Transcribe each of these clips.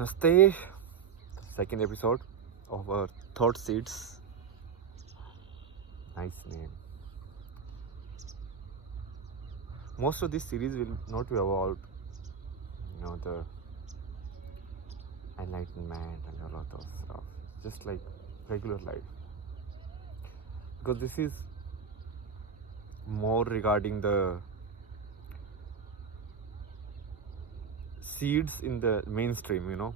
Namaste, second episode of our Thought Seeds. Nice name. Most of this series will not be about, the enlightenment and a lot of stuff. Just like regular life. Because this is more regarding the seeds in the mainstream. So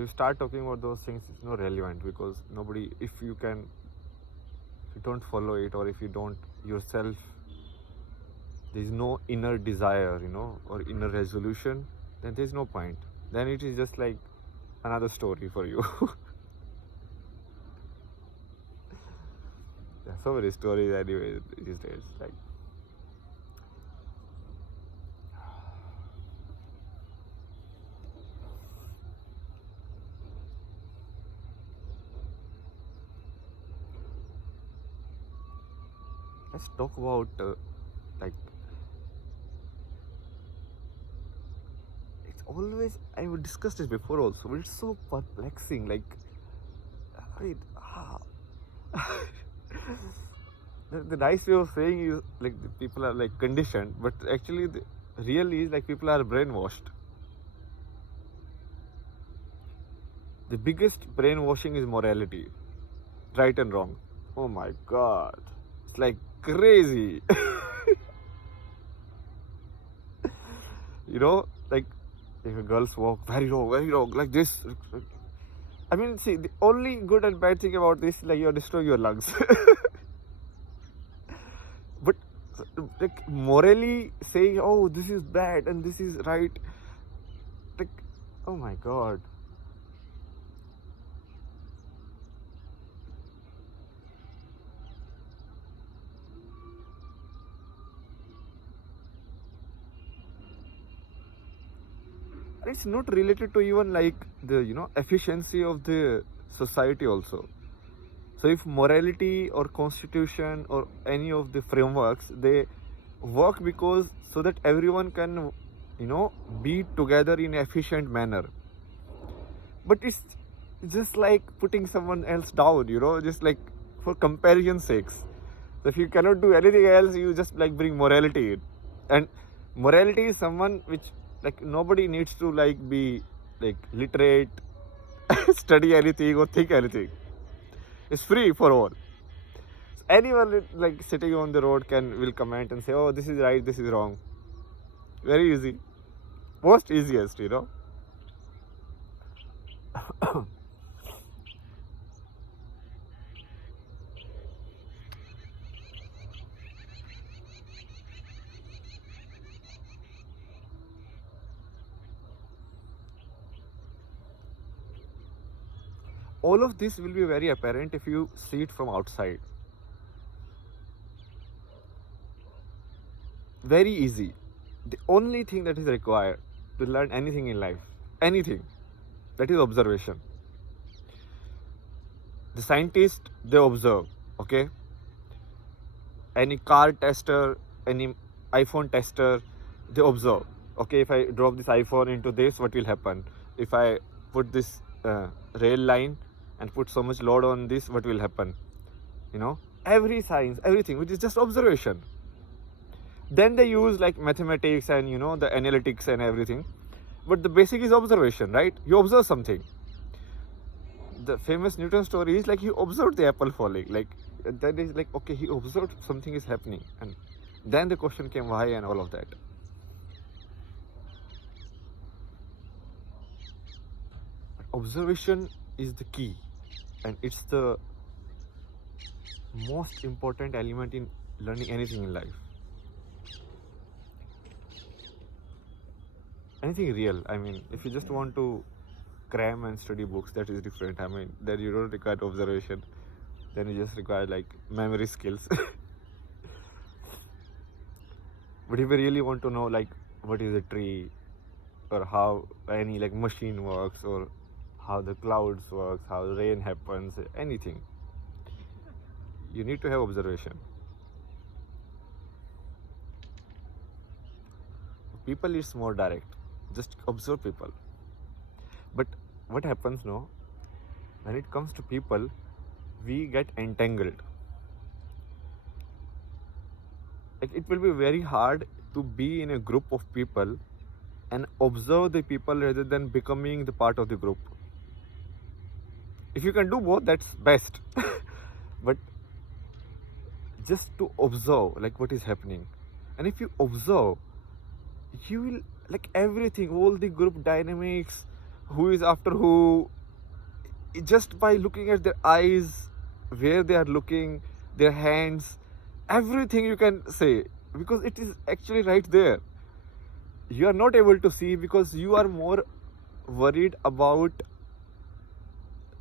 you start talking about those things, it's not relevant because nobody, if you don't follow it, or if you don't yourself, there is no inner desire, or inner resolution, then there is no point. Then it is just like another story for you. Yeah, so many stories anyway these days. Like, let's talk about like it's always, I would discuss this before also, but it's so perplexing. Like, I, ah. the nice way of saying is like the people are like conditioned, but actually the really is like people are brainwashed. The biggest brainwashing is morality, right and wrong. Oh my god, it's like crazy. Like if a girls walk very wrong, like this. I mean, see, the only good and bad thing about this is like you're destroying your lungs. But like morally saying, oh, this is bad and this is right, like, oh my god. It's not related to even like the efficiency of the society also. So if morality or constitution or any of the frameworks, they work because so that everyone can be together in efficient manner, but it's just like putting someone else down, just like for comparison's sakes. So if you cannot do anything else, you just like bring morality in. And morality is someone which like nobody needs to like be like literate, study anything or think anything. It's free for all. So anyone like sitting on the road will comment and say, oh, this is right, this is wrong. Very easy. Most easiest. All of this will be very apparent if you see it from outside. Very easy. The only thing that is required to learn anything in life, anything, that is observation. The scientists, they observe, okay? Any car tester, any iPhone tester, they observe. Okay, if I drop this iPhone into this, what will happen? If I put this rail line and put so much load on this, what will happen? Every science, everything, which is just observation. Then they use like mathematics and the analytics and everything, but the basic is observation, right? You observe something. The famous Newton story is like he observed the apple falling, like that is like, okay, he observed something is happening, and then the question came why and all of that. Observation is the key, and it's the most important element in learning anything in life. Anything real. I mean, if you just want to cram and study books, that is different. I mean, then you don't require observation, then you just require like memory skills. But if you really want to know like what is a tree, or how any like machine works, or how the clouds works, how rain happens, anything, you need to have observation. People is more direct. Just observe people. But what happens now, when it comes to people, we get entangled. Like, it will be very hard to be in a group of people and observe the people rather than becoming the part of the group. If you can do both, that's best. But just to observe like what is happening, and if you observe, you will like everything, all the group dynamics, who is after who, just by looking at their eyes, where they are looking, their hands, everything you can say, because it is actually right there. You are not able to see because you are more worried about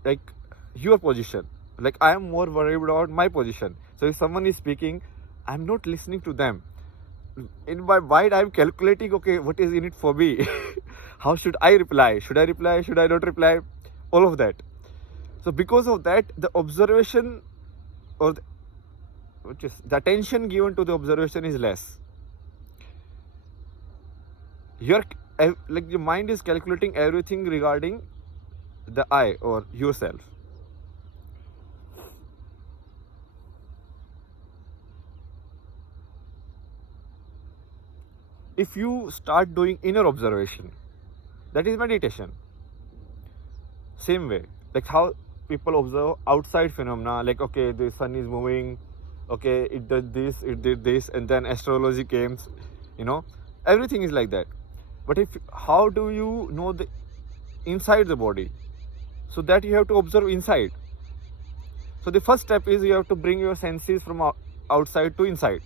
like your position. Like, I am more worried about my position. So if someone is speaking, I'm not listening to them. In my mind, I'm calculating, okay, what is in it for me? How should I reply? Should I reply? Should I not reply? All of that. So because of that, the observation or the attention given to the observation is less. Your mind is calculating everything regarding the I or yourself. If you start doing inner observation, that is meditation. Same way, like how people observe outside phenomena, like, okay, the sun is moving, okay, it did this, it did this, and then astrology came, everything is like that. But how do you know the inside the body? So that you have to observe inside. So the first step is you have to bring your senses from outside to inside.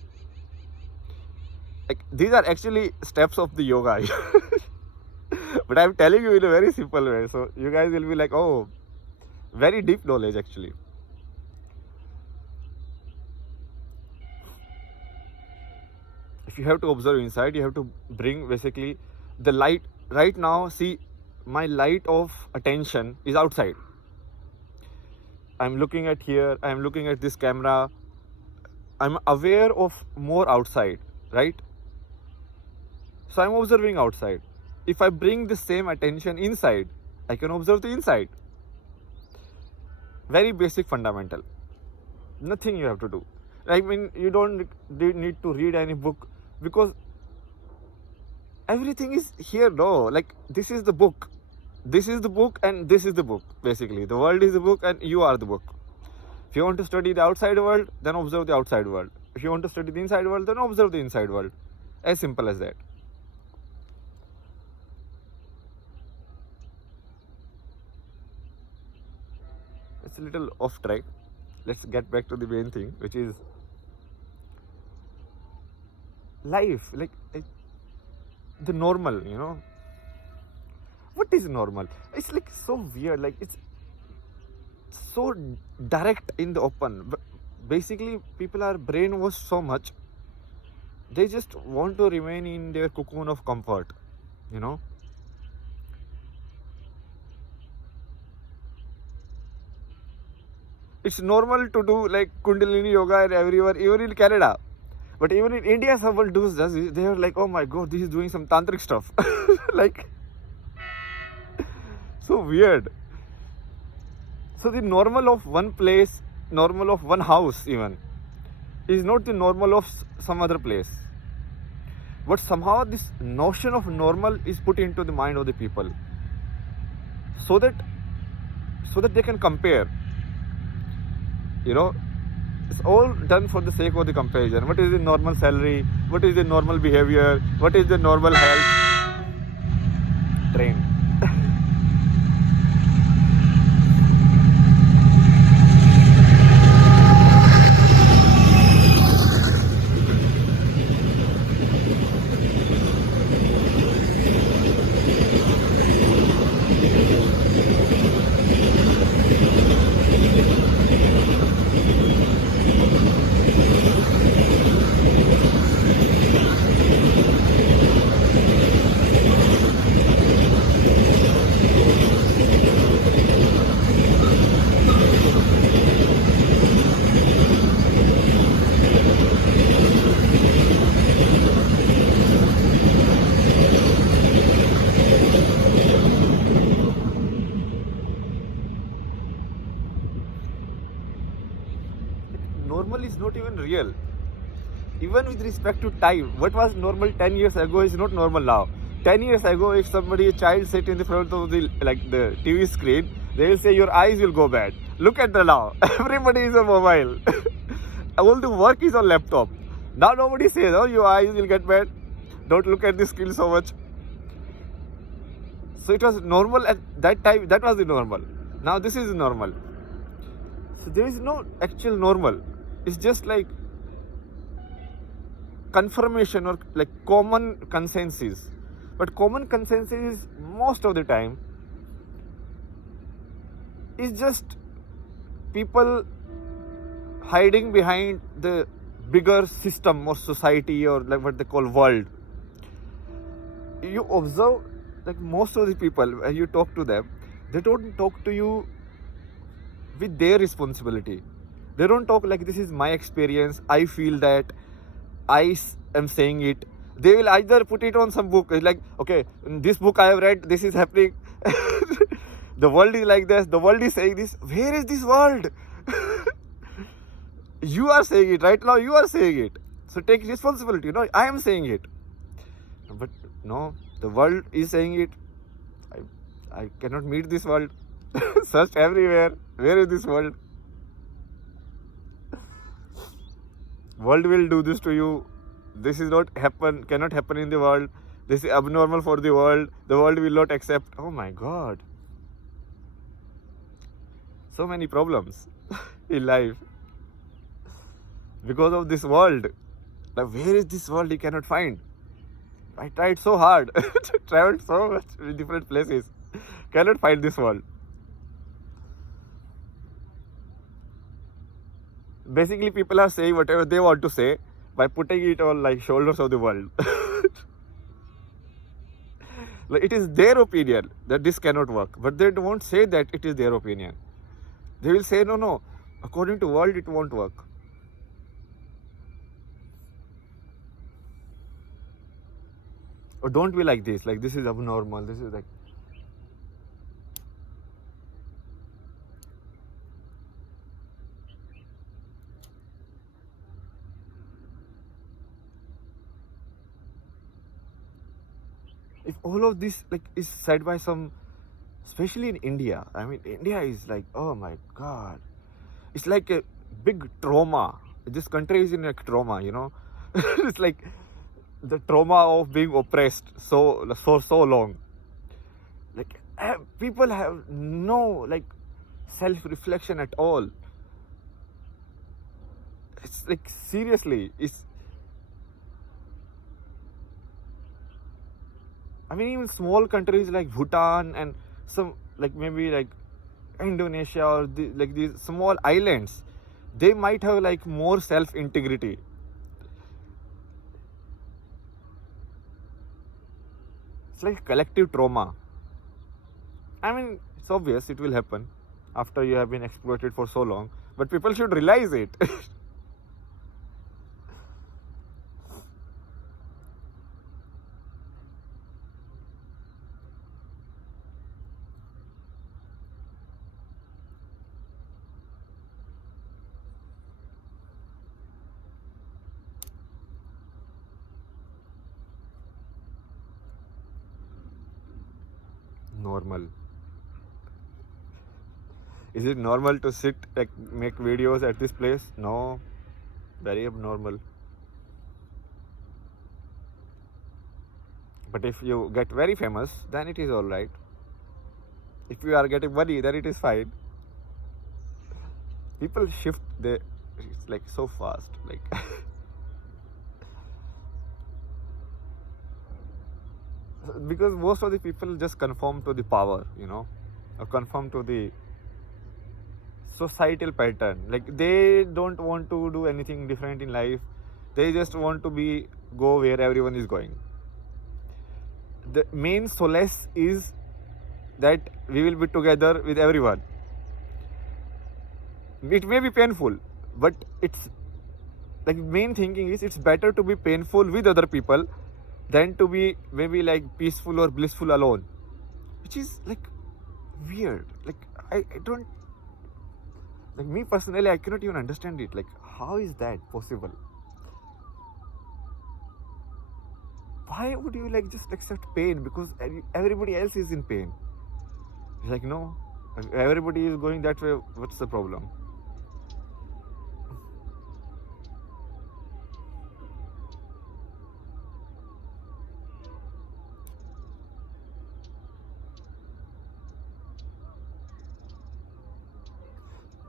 Like, these are actually steps of the yoga. But I'm telling you in a very simple way. So you guys will be like, oh, very deep knowledge actually. If you have to observe inside, you have to bring basically the light. Right now, see, my light of attention is outside. I'm looking at here, I'm looking at this camera. I'm aware of more outside, right? So I'm observing outside. If I bring the same attention inside, I can observe the inside. Very basic, fundamental. Nothing you have to do. I mean, you don't need to read any book, because everything is here. No, like, this is the book. This is the book and this is the book. Basically, the world is the book and you are the book. If you want to study the outside world, then observe the outside world. If you want to study the inside world, then observe the inside world. As simple as that. It's a little off track. Let's get back to the main thing, which is life. Like the normal, What is normal? It's like so weird. Like, it's so direct in the open. But basically, people are brainwashed so much. They just want to remain in their cocoon of comfort, It's normal to do like Kundalini yoga and everywhere, even in Canada. But even in India, someone does this. They are like, oh my god, this is doing some tantric stuff. Like, so weird. So the normal of one place, normal of one house even, is not the normal of some other place. But somehow this notion of normal is put into the mind of the people, so that they can compare. It's all done for the sake of the comparison. What is the normal salary? What is the normal behavior? What is the normal health? Train. not even real. Even with respect to time, what was normal 10 years ago is not normal now. 10 years ago, if a child sit in the front of the TV screen, they will say your eyes will go bad. Look at the now. Everybody is on mobile. All the work is on laptop. Now nobody says, oh, your eyes will get bad. Don't look at the screen so much. So it was normal at that time. That was the normal. Now this is normal. So there is no actual normal. It's just like confirmation or like common consensus. But common consensus is most of the time is just people hiding behind the bigger system or society or like what they call world. You observe like most of the people when you talk to them, they don't talk to you with their responsibility. They don't talk like this is my experience, I feel that, I am saying it. They will either put it on some book. It's like, okay, in this book I have read, this is happening. The world is like this. The world is saying this. Where is this world? You are saying it right now. You are saying it. So take responsibility. No, I am saying it. But no, the world is saying it. I cannot meet this world. Search everywhere. Where is this world? World will do this to you. This is not happen, cannot happen in the world. This is abnormal for the world. The world will not accept. Oh my God. So many problems in life. Because of this world. Like, where is this world? He cannot find. I tried so hard. Traveled so much in different places. Cannot find this world. Basically, people are saying whatever they want to say by putting it on like shoulders of the world. Like, it is their opinion that this cannot work, but they won't say that it is their opinion. They will say, no, according to world it won't work. Or don't be like this is abnormal, this is like. If all of this like is said by some, especially in India, I mean India is like, oh my God, it's like a big trauma. This country is in a trauma, you know. It's like the trauma of being oppressed for so long. Like people have no like self-reflection at all. It's like seriously, I mean, even small countries like Bhutan and some like maybe like Indonesia or these small islands, they might have like more self-integrity. It's like collective trauma. I mean, it's obvious it will happen after you have been exploited for so long, but people should realize it. Normal. Is it normal to sit like make videos at this place? No, very abnormal. But if you get very famous, then it is all right. If you are getting money, then it is fine. People shift it's like so fast, like. Because most of the people just conform to the power, you know, or conform to the societal pattern. Like they don't want to do anything different in life. They just want to go where everyone is going. The main solace is that we will be together with everyone. It may be painful, but it's like main thinking is it's better to be painful with other people than to be maybe like peaceful or blissful alone, which is like weird. Like I don't, like me personally, I cannot even understand it. Like how is that possible? Why would you like just accept pain because everybody else is in pain? It's like, no, everybody is going that way. What's the problem?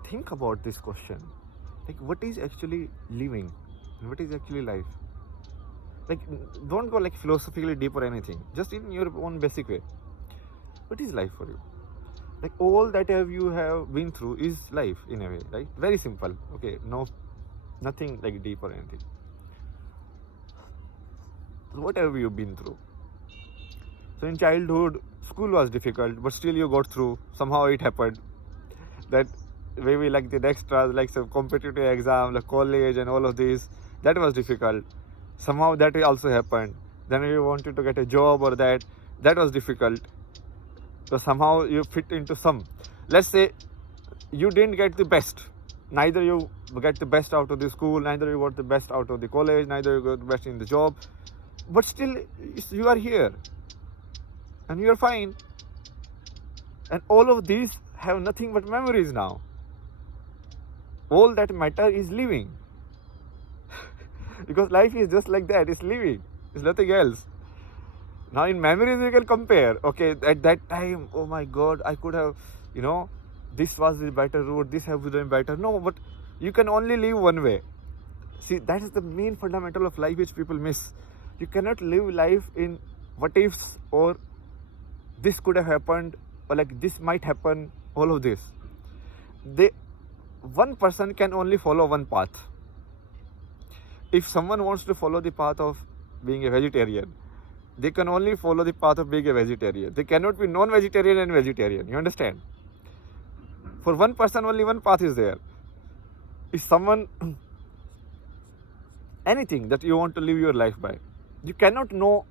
Think about this question. Like, what is actually living? What is actually life? Like, don't go like philosophically deep or anything. Just in your own basic way. What is life for you? Like, all that you have been through is life in a way, right? Very simple. Okay, no, nothing like deep or anything. So what have you been through? So in childhood, school was difficult, but still you got through. Somehow it happened. That maybe like the extras, like some competitive exam, like college and all of these, that was difficult. Somehow that also happened. Then you wanted to get a job or that was difficult. So somehow you fit into some. Let's say you didn't get the best. Neither you get the best out of the school, neither you got the best out of the college, neither you got the best in the job. But still, you are here. And you are fine. And all of these have nothing but memories now. All that matter is living. Because life is just like that, it's living. It's nothing else. Now in memories we can compare. Okay, at that time, oh my God, I could have, this was the better route, this have been better. No, but you can only live one way. See, that is the main fundamental of life which people miss. You cannot live life in what ifs or this could have happened or like this might happen, all of this. One person can only follow one path. If someone wants to follow the path of being a vegetarian, they can only follow the path of being a vegetarian. They cannot be non-vegetarian and vegetarian. You understand? For one person, only one path is there. If someone, anything that you want to live your life by, you cannot know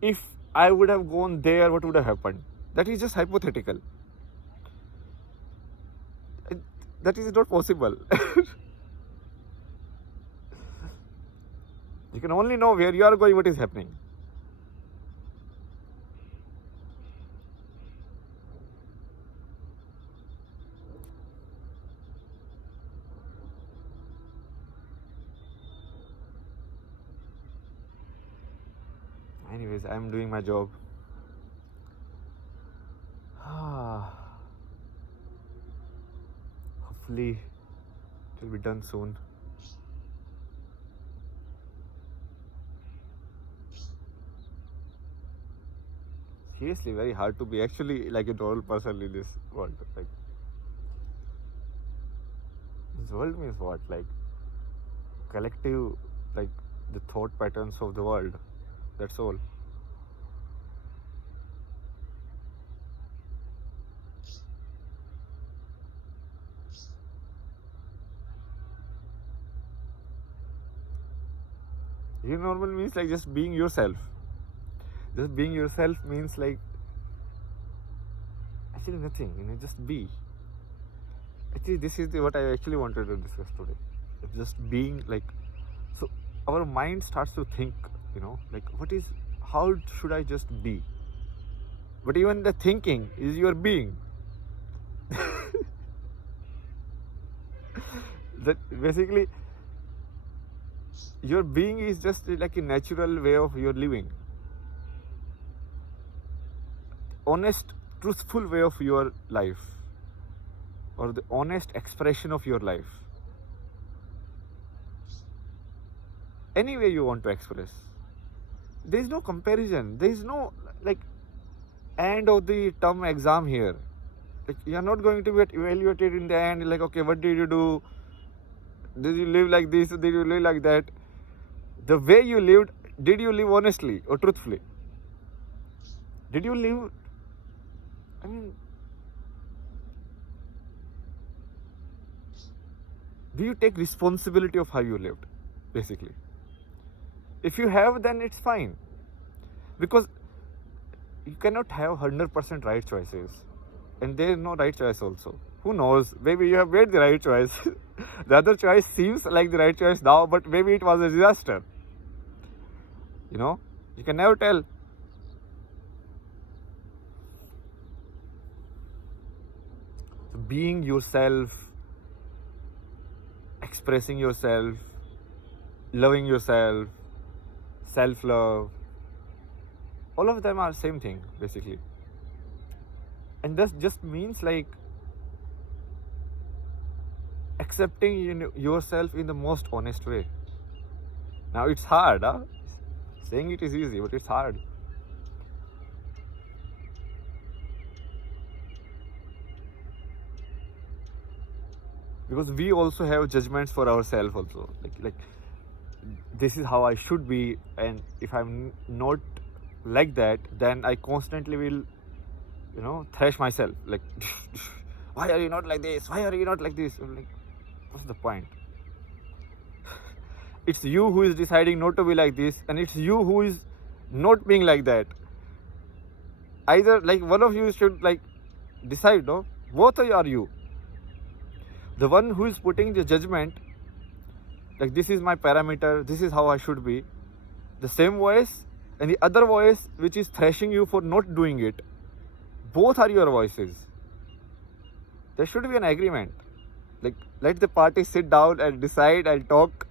if I would have gone there, what would have happened. That is just hypothetical. That is not possible. You can only know where you are going, what is happening. Anyways, I'm doing my job. Hopefully, it will be done soon. Seriously, very hard to be actually like a normal person in this world. Like, this world means what? Like, collective, like the thought patterns of the world. That's all. Being normal means like just being yourself. Just being yourself means like actually nothing, just be. Actually, this is what I actually wanted to discuss today. It's just being like, so our mind starts to think, like how should I just be? But even the thinking is your being. That basically, your being is just like a natural way of your living. Honest, truthful way of your life, or the honest expression of your life. Any way you want to express. There is no comparison. There is no like end of the term exam here. Like, you are not going to get evaluated in the end. Like, okay, what did you do? Did you live like this? Did you live like that? The way you lived, did you live honestly or truthfully? Did you live? Do you take responsibility of how you lived, basically? If you have, then it's fine. Because you cannot have 100% right choices. And there is no right choice also. Who knows? Maybe you have made the right choice. The other choice seems like the right choice now, but maybe it was a disaster. You know, you can never tell. So being yourself, expressing yourself, loving yourself, self-love, all of them are same thing basically. And this just means like accepting yourself in the most honest way. Now it's hard, huh? Saying it is easy, but it's hard. Because we also have judgments for ourselves also. Like this is how I should be, and if I'm not like that, then I constantly will, thrash myself. Like, why are you not like this? Why are you not like this? I'm like, what's the point? It's you who is deciding not to be like this, and it's you who is not being like that. Either like one of you should like decide, no? Both are you. The one who is putting the judgment, like this is my parameter, this is how I should be, the same voice, and the other voice which is thrashing you for not doing it, both are your voices. There should be an agreement. Like, let the party sit down and decide and talk.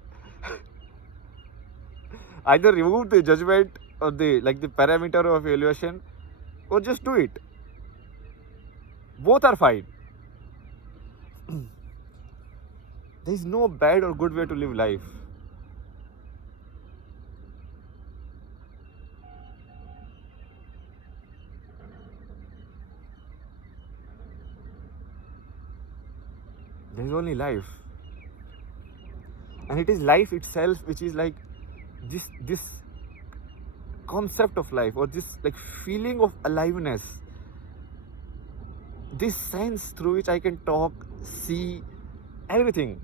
Either remove the judgment or the parameter of evaluation, or just do it. Both are fine. There is no bad or good way to live life. There is only life. And it is life itself which is like this concept of life, or this like feeling of aliveness. This sense through which I can talk, see, everything.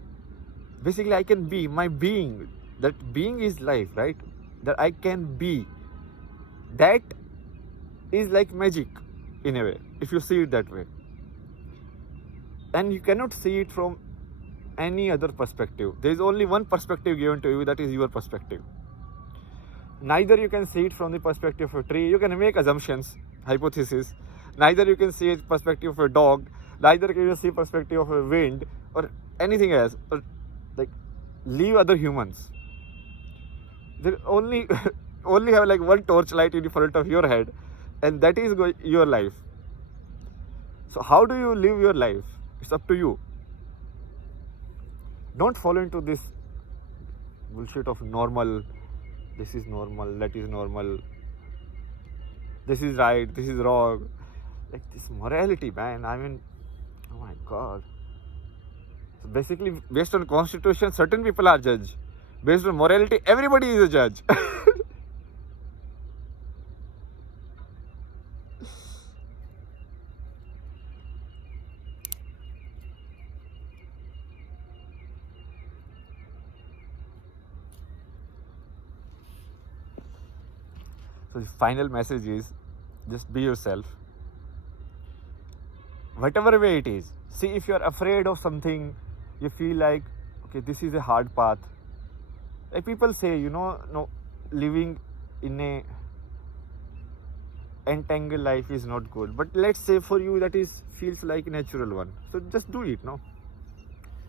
Basically, I can be my being. That being is life, right? That I can be. That is like magic in a way, if you see it that way. And you cannot see it from any other perspective. There is only one perspective given to you, that is your perspective. Neither you can see it from the perspective of a tree. You can make assumptions, hypotheses. Neither you can see it perspective of a dog. Neither can you see perspective of a wind or anything else. Or like leave other humans. They only have like one torchlight in front of your head, and that is your life. So how do you live your life? It's up to you. Don't fall into this bullshit of normal. This is normal, that is normal. This is right, this is wrong. Like this morality, man. I mean, oh my God. So basically, based on constitution, certain people are judge. Based on morality, everybody is a judge. So the final message is, just be yourself. Whatever way it is. See, if you are afraid of something, you feel like, okay, this is a hard path. Like people say, no, living in a entangled life is not good. But let's say for you that feels like a natural one. So just do it, no?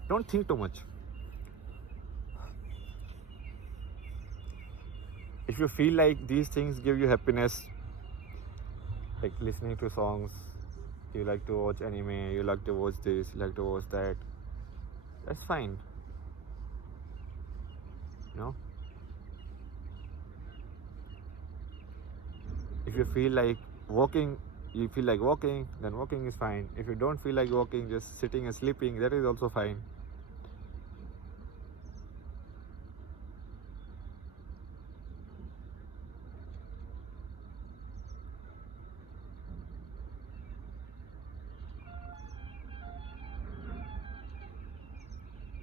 Don't think too much. If you feel like these things give you happiness, like listening to songs, you like to watch anime, you like to watch this, you like to watch that, that's fine. If you feel like walking, then walking is fine. If you don't feel like walking, just sitting and sleeping, that is also fine.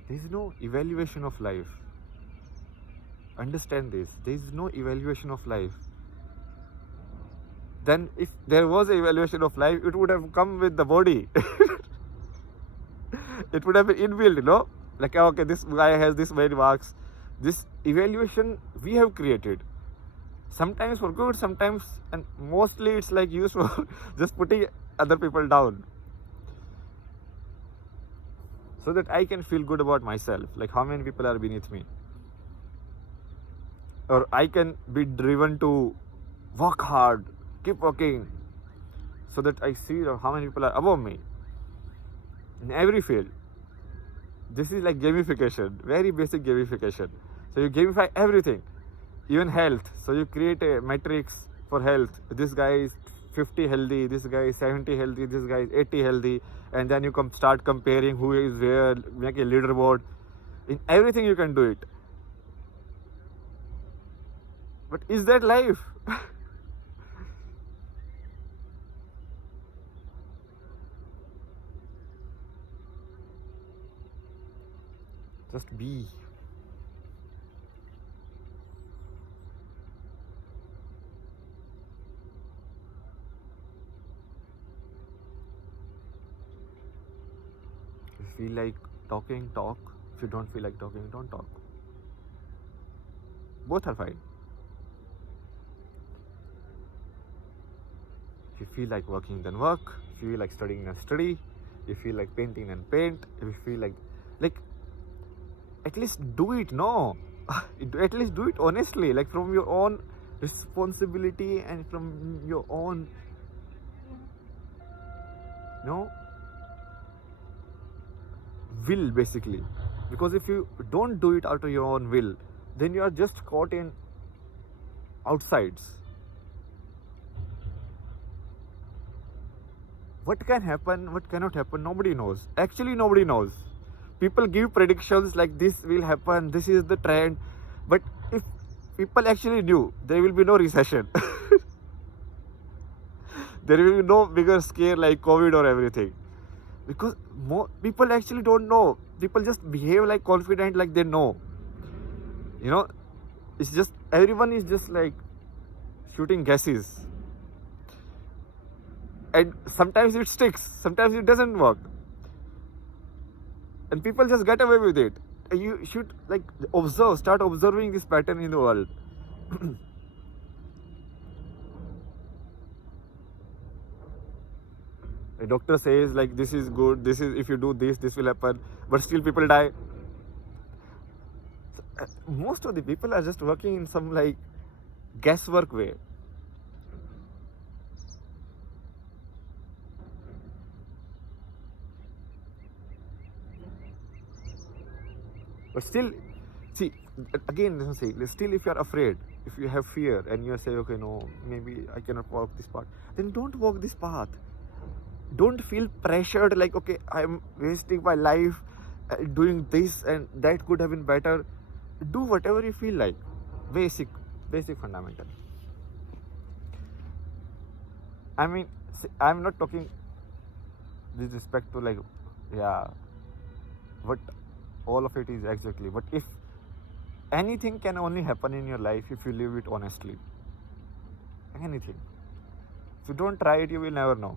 There is no evaluation of life. Understand this. There is no evaluation of life. Then if there was an evaluation of life, it would have come with the body. It would have been inbuilt, Like, okay, this guy has this many marks. This evaluation we have created, sometimes for good, sometimes, and mostly it's like used for just putting other people down, so that I can feel good about myself, like how many people are beneath me, or I can be driven to work hard, keep working, so that I see how many people are above me in every field. This is like gamification, very basic gamification. So you gamify everything, even health. So you create a matrix for health. This guy is 50 healthy, this guy is 70 healthy, this guy is 80 healthy, and then you start comparing who is where, make a leaderboard. In everything you can do it. But is that life? Just be. If you feel like talking, talk. If you don't feel like talking, don't talk. Both are fine. If you feel like working, then work. If you feel like studying, then study. If you feel like painting, then paint. If you feel like at least do it. No, at least do it honestly, like from your own responsibility and from your own, will, basically. Because if you don't do it out of your own will, then you are just caught in outsides. What can happen, what cannot happen, nobody knows. Actually, nobody knows. People give predictions like this will happen, this is the trend. But if people actually knew, there will be no recession. There will be no bigger scare like COVID or everything. Because more people actually don't know. People just behave like confident, like they know. It's just, everyone is just like shooting guesses. And sometimes it sticks, sometimes it doesn't work. And people just get away with it. You should start observing this pattern in the world. A doctor says like this is good, this is, if you do this will happen, but still people die. Most of the people are just working in some like guesswork way. But still, see, again, still if you are afraid, if you have fear and you say, okay, no, maybe I cannot walk this path, then don't walk this path. Don't feel pressured like, okay, I'm wasting my life doing this and that could have been better. Do whatever you feel like. Basic fundamental. I mean, I'm not talking with respect to what all of it is exactly. But if anything can only happen in your life if you live it honestly. Anything. If you don't try it, you will never know.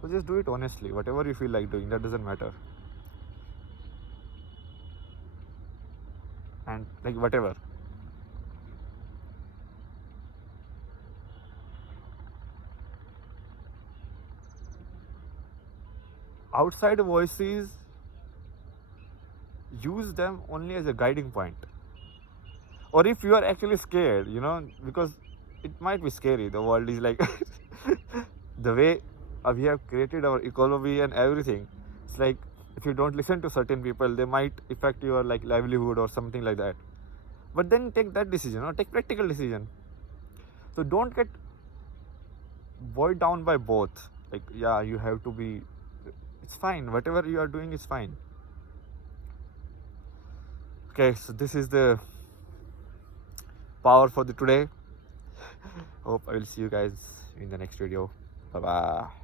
So just do it honestly. Whatever you feel like doing, that doesn't matter. And whatever. Outside voices, use them only as a guiding point. Or if you are actually scared, because it might be scary. The world is like the way we have created our economy and everything. It's like if you don't listen to certain people, they might affect your livelihood or something like that. But then take that decision, take practical decision. So don't get boiled down by both. You have to be. It's fine. Whatever you are doing is fine. Okay, so this is the power for the today. Hope I will see you guys in the next video. Bye bye.